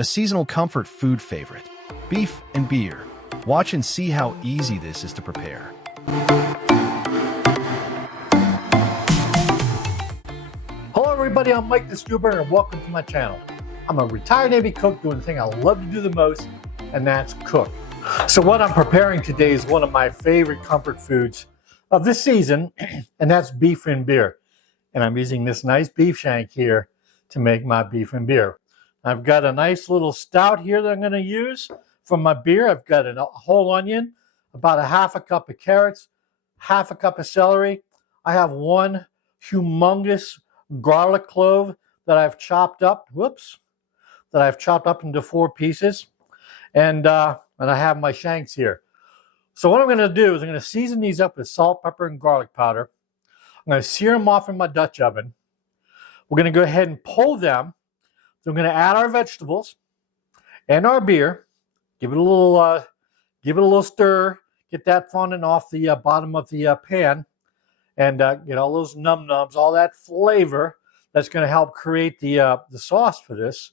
a seasonal comfort food favorite, beef and beer. Watch and see how easy this is to prepare. Hello everybody, I'm Mike the Stew Burner and welcome to my channel. I'm a retired Navy cook doing the thing I love to do the most, and that's cook. So what I'm preparing today is one of my favorite comfort foods of this season, and that's beef and beer. And I'm using this nice beef shank here to make my beef and beer. I've got a nice little stout here that I'm going to use for my beer. I've got a whole onion, about a half a cup of carrots, half a cup of celery. I have one humongous garlic clove that I've chopped up. That I've chopped up into 4 pieces, and I have my shanks here. So what I'm going to do is I'm going to season these up with salt, pepper, and garlic powder. I'm going to sear them off in my Dutch oven. We're going to go ahead and pull them. So I'm going to add our vegetables and our beer. Give it a little stir. Get that fondant off the bottom of the pan, and get all those num-nums, all that flavor that's going to help create the sauce for this.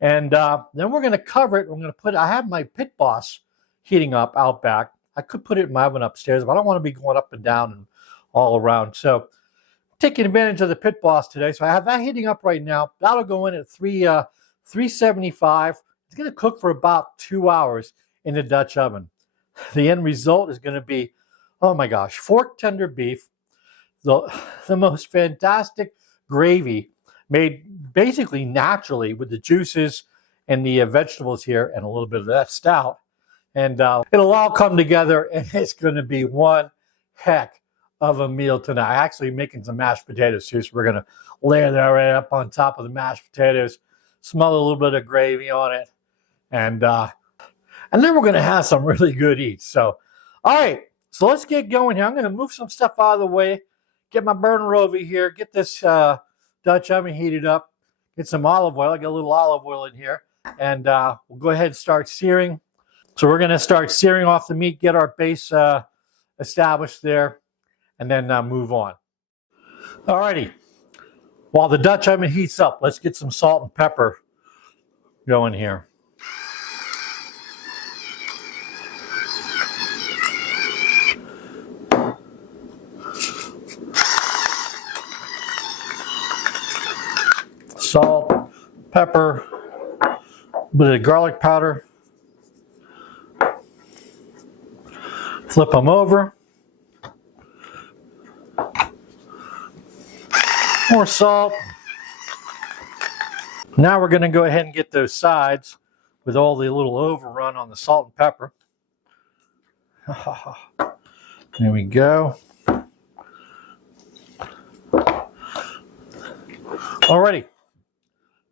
And then we're going to cover it. I have my Pit Boss heating up out back. I could put it in my oven upstairs, but I don't want to be going up and down and all around. So taking advantage of the Pit Boss today. So I have that heating up right now. That'll go in at 375. It's going to cook for about 2 hours in the Dutch oven. The end result is going to be, oh my gosh, fork tender beef, the most fantastic gravy made basically naturally with the juices and the vegetables here and a little bit of that stout. And it'll all come together, and it's going to be one heck of a meal tonight. Actually making some mashed potatoes too, so we're going to layer that right up on top of the mashed potatoes, smell a little bit of gravy on it, and then we're going to have some really good eats. So, all right, so let's get going here. I'm going to move some stuff out of the way, get my burner over here, get this Dutch oven heated up, get some olive oil. I got a little olive oil in here, and we'll go ahead and start searing. So we're going to start searing off the meat, get our base established there, and then move on. Alrighty, while the Dutch oven heats up, let's get some salt and pepper going here. Salt, pepper, a bit of garlic powder. Flip them over. More salt. Now we're going to go ahead and get those sides with all the little overrun on the salt and pepper. There we go. Alrighty.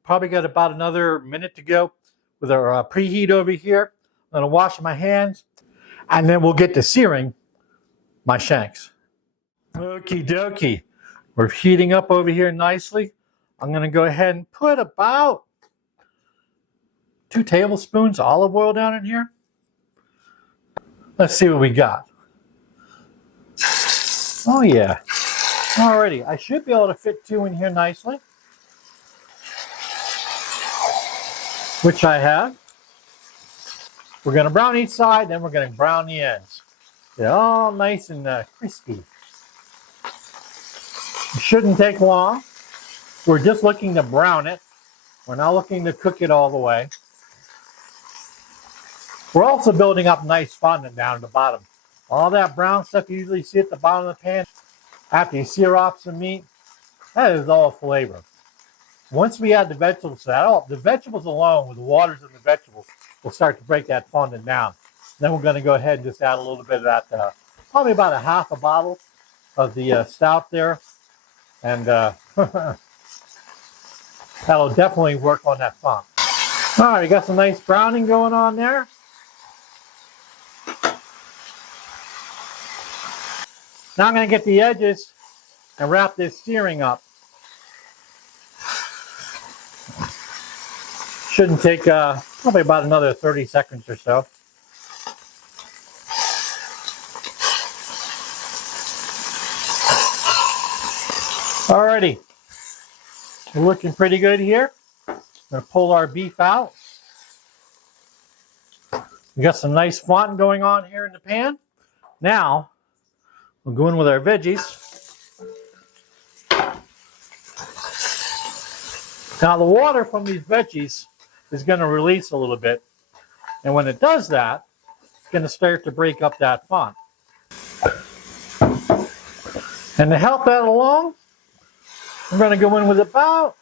Probably got about another minute to go with our preheat over here. I'm going to wash my hands, and then we'll get to searing my shanks. Okie dokie. We're heating up over here nicely. I'm going to go ahead and put about 2 tablespoons olive oil down in here. Let's see what we got. Oh yeah. Alrighty. I should be able to fit 2 in here nicely, which I have. We're going to brown each side, then we're going to brown the ends. They're all nice and crispy. It shouldn't take long. We're just looking to brown it. We're not looking to cook it all the way. We're also building up nice fondant down at the bottom. All that brown stuff you usually see at the bottom of the pan, after you sear off some meat, that is all flavor. Once we add the vegetables to that, the vegetables alone, with the waters in the vegetables, will start to break that fondant down. Then we're going to go ahead and just add a little bit of that, probably about a half a bottle of the stout there. And that'll definitely work on that font. All right, we got some nice browning going on there. Now I'm going to get the edges and wrap this searing up. Shouldn't take probably about another 30 seconds or so. Alrighty, we're looking pretty good here. I'm going to pull our beef out. We got some nice fondant going on here in the pan. Now, we'll go in with our veggies. Now, the water from these veggies is going to release a little bit. And when it does that, it's going to start to break up that fondant. And to help that along, I'm going to go in with about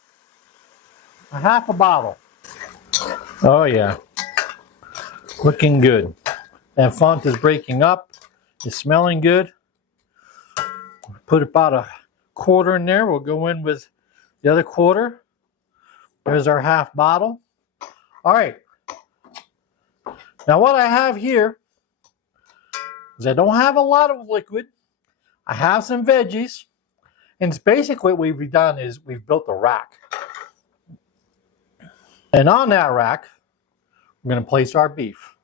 a half a bottle. Oh yeah, looking good. That fondant is breaking up. It's smelling good. Put about a quarter in there. We'll go in with the other quarter. There's our half bottle. All right. Now what I have here is I don't have a lot of liquid. I have some veggies. And it's basically what we've done is we've built a rack. And on that rack, we're going to place our beef.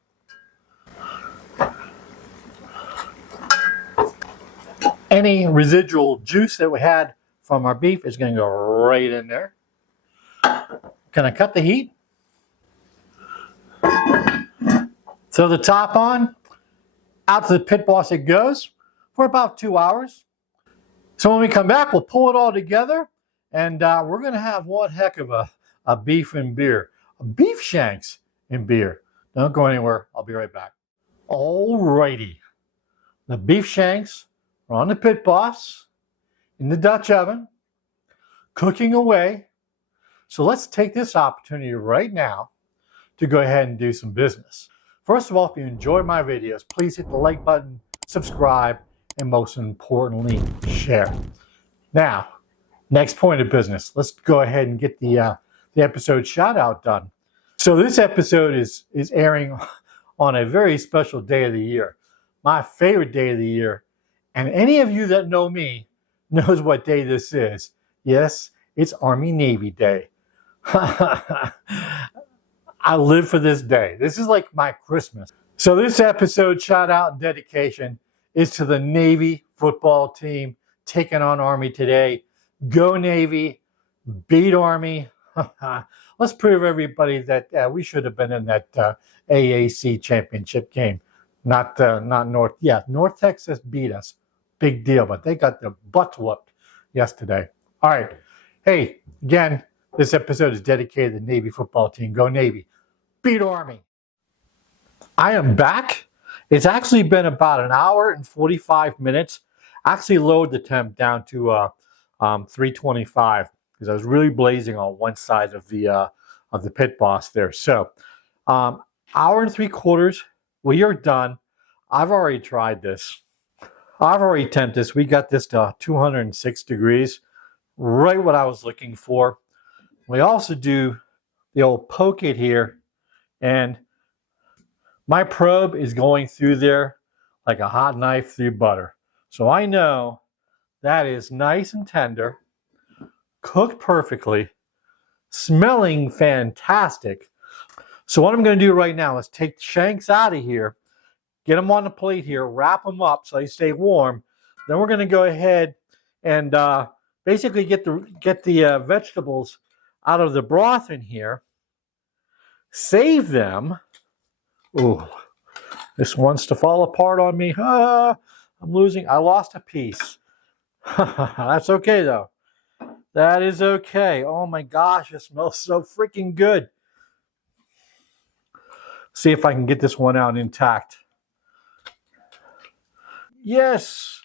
Any residual juice that we had from our beef is going to go right in there. Can I cut the heat? Throw the top on. Out to the pit boss it goes for about 2 hours. So when we come back, we'll pull it all together, and we're going to have one heck of a beef and beer. A beef shanks and beer. Don't go anywhere. I'll be right back. Alrighty. The beef shanks are on the pit boss in the Dutch oven, cooking away. So let's take this opportunity right now to go ahead and do some business. First of all, if you enjoy my videos, please hit the like button, subscribe, and most importantly, share. Now, next point of business. Let's go ahead and get the episode shout out done. So this episode is airing on a very special day of the year. My favorite day of the year. And any of you that know me knows what day this is. Yes, it's Army-Navy Day. I live for this day. This is like my Christmas. So this episode shout out and dedication is to the Navy football team taking on Army today. Go Navy, beat Army. Let's prove everybody that we should have been in that AAC championship game. Not North. Yeah, North Texas beat us. Big deal, but they got their butts whooped yesterday. All right. Hey, again, this episode is dedicated to the Navy football team. Go Navy. Beat Army. I am back. It's actually been about an hour and 45 minutes. I actually lowered the temp down to 325 because I was really blazing on one side of the pit boss there. So, hour and 3/4. We are done. I've already tried this. I've already temped this. We got this to 206 degrees. Right what I was looking for. We also do the old poke it here, and my probe is going through there like a hot knife through butter. So I know that is nice and tender, cooked perfectly, smelling fantastic. So what I'm going to do right now is take the shanks out of here, get them on the plate here, wrap them up so they stay warm. Then we're going to go ahead and basically get the vegetables out of the broth in here, save them. Ooh, this wants to fall apart on me. I'm losing. I lost a piece. That's okay, though. That is okay. Oh, my gosh. It smells so freaking good. See if I can get this one out intact. Yes,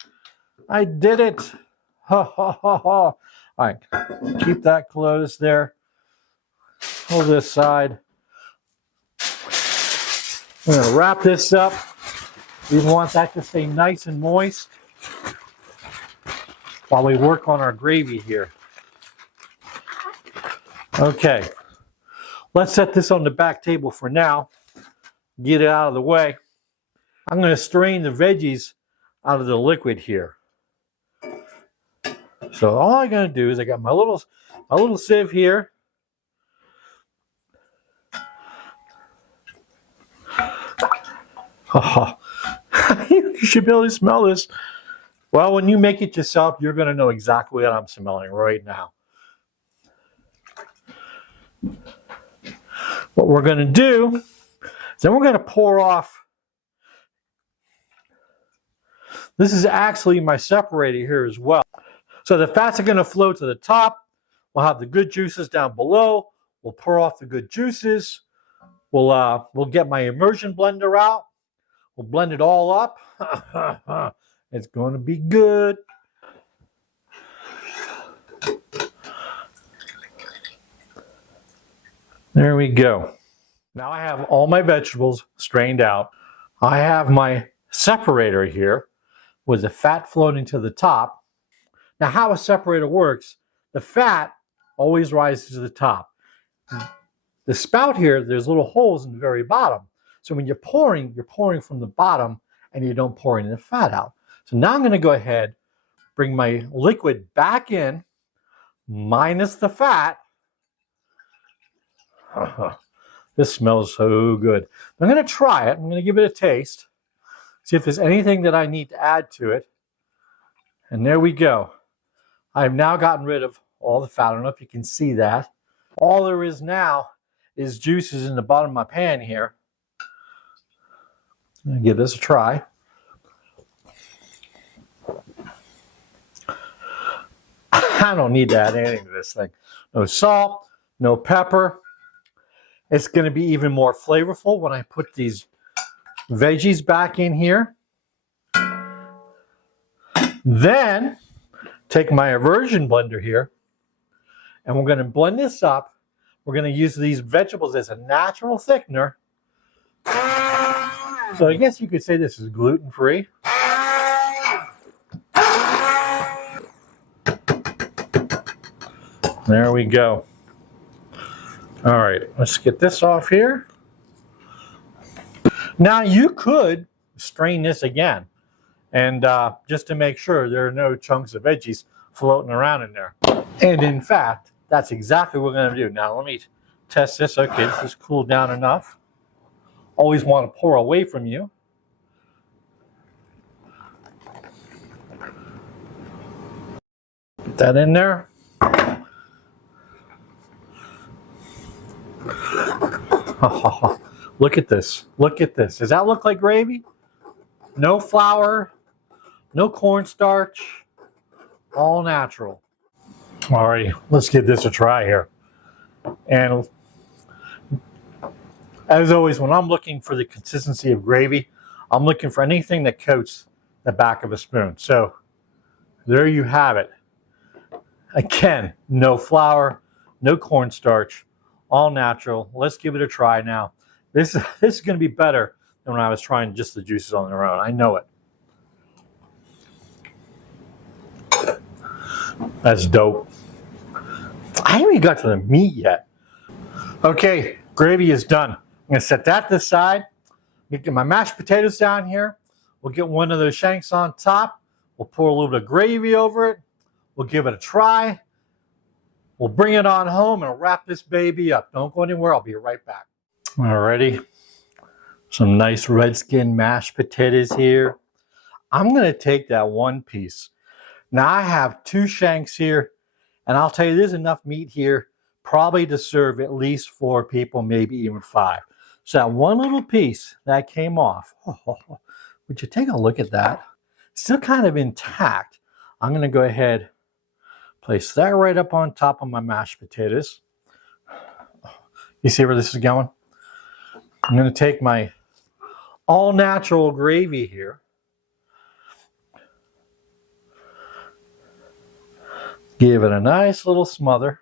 I did it. Ha, ha, ha, ha. All right, keep that closed there. Hold this side. I'm going to wrap this up. We want that to stay nice and moist while we work on our gravy here. Okay, let's set this on the back table for now. Get it out of the way. I'm going to strain the veggies out of the liquid here. So all I'm going to do is I got my little sieve here. Oh, you should be able to smell this. Well, when you make it yourself, you're going to know exactly what I'm smelling right now. What we're going to do Then we're going to pour off. This is actually my separator here as well. So the fats are going to flow to the top. We'll have the good juices down below. We'll pour off the good juices. We'll get my immersion blender out. We'll blend it all up. It's going to be good. There we go. Now I have all my vegetables strained out. I have my separator here with the fat floating to the top. Now how a separator works, the fat always rises to the top. The spout here, there's little holes in the very bottom. So when you're pouring from the bottom and you don't pour any of the fat out. So now I'm going to go ahead, bring my liquid back in, minus the fat. This smells so good. I'm going to try it. I'm going to give it a taste. See if there's anything that I need to add to it. And there we go. I've now gotten rid of all the fat. I don't know if you can see that. All there is now is juices in the bottom of my pan here. I'm going to give this a try. I don't need to add anything to this thing. No salt, no pepper. It's going to be even more flavorful when I put these veggies back in here. Then take my immersion blender here and we're going to blend this up. We're going to use these vegetables as a natural thickener. So I guess you could say this is gluten-free. There we go. All right, let's get this off here. Now you could strain this again and just to make sure there are no chunks of veggies floating around in there. And in fact, that's exactly what we're going to do. Now let me test this. Okay, this is cooled down enough. Always want to pour away from you. Put that in there. Look at this. Look at this. Does that look like gravy? No flour, no cornstarch, all natural. All right, let's give this a try here. And as always, when I'm looking for the consistency of gravy, I'm looking for anything that coats the back of a spoon. So there you have it. Again, no flour, no cornstarch, all natural. Let's give it a try now. This is going to be better than when I was trying just the juices on their own. I know it. That's dope. I haven't even got to the meat yet. Okay, gravy is done. I'm going to set that to the side. Get my mashed potatoes down here. We'll get one of those shanks on top. We'll pour a little bit of gravy over it. We'll give it a try. We'll bring it on home and wrap this baby up. Don't go anywhere. I'll be right back. Alrighty. Some nice red skin mashed potatoes here. I'm going to take that one piece. Now I have 2 shanks here, and I'll tell you there's enough meat here probably to serve at least 4 people, maybe even 5. So that one little piece that came off, would you take a look at that? Still kind of intact. I'm going to go ahead, place that right up on top of my mashed potatoes. You see where this is going? I'm going to take my all-natural gravy here. Give it a nice little smother.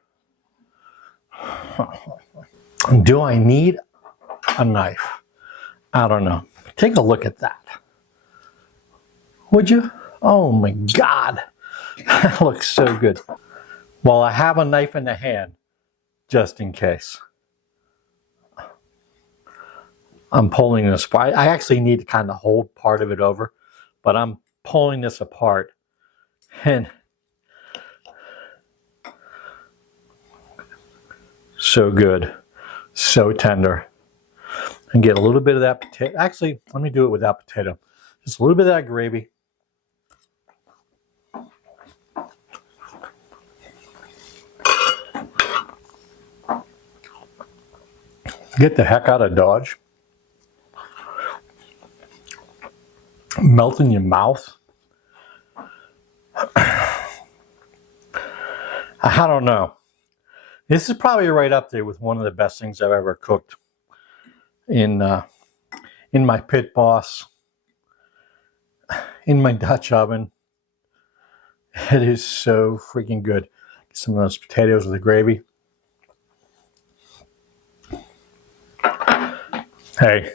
Do I need a knife? I don't know. Take a look at that. Would you? Oh my God. That looks so good. Well, I have a knife in the hand, just in case. I'm pulling this apart. I actually need to kind of hold part of it over, but I'm pulling this apart. And so good, so tender. And get a little bit of that potato. Actually, let me do it without potato. Just a little bit of that gravy. Get the heck out of Dodge. melt in your mouth. I don't know. This is probably right up there with one of the best things I've ever cooked in my pit boss, in my Dutch oven. It is so freaking good. Get some of those potatoes with the gravy. Hey,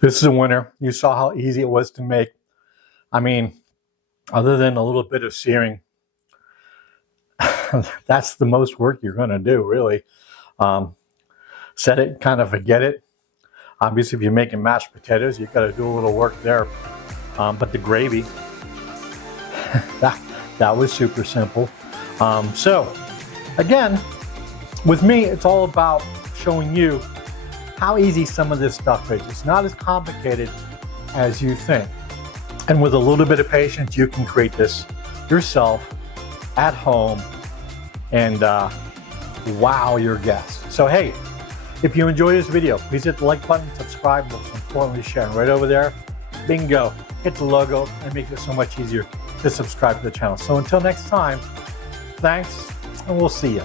this is a winner. You saw how easy it was to make. I mean, other than a little bit of searing, that's the most work you're going to do, really. Set it, kind of forget it. Obviously, if you're making mashed potatoes, you've got to do a little work there. But the gravy, that was super simple. So, again, with me, it's all about showing you how easy some of this stuff is. It's not as complicated as you think. And with a little bit of patience, you can create this yourself at home and wow your guests. So hey, if you enjoyed this video, please hit the like button, subscribe, most importantly share. And right over there, bingo, hit the logo and make it so much easier to subscribe to the channel. So until next time, thanks and we'll see you.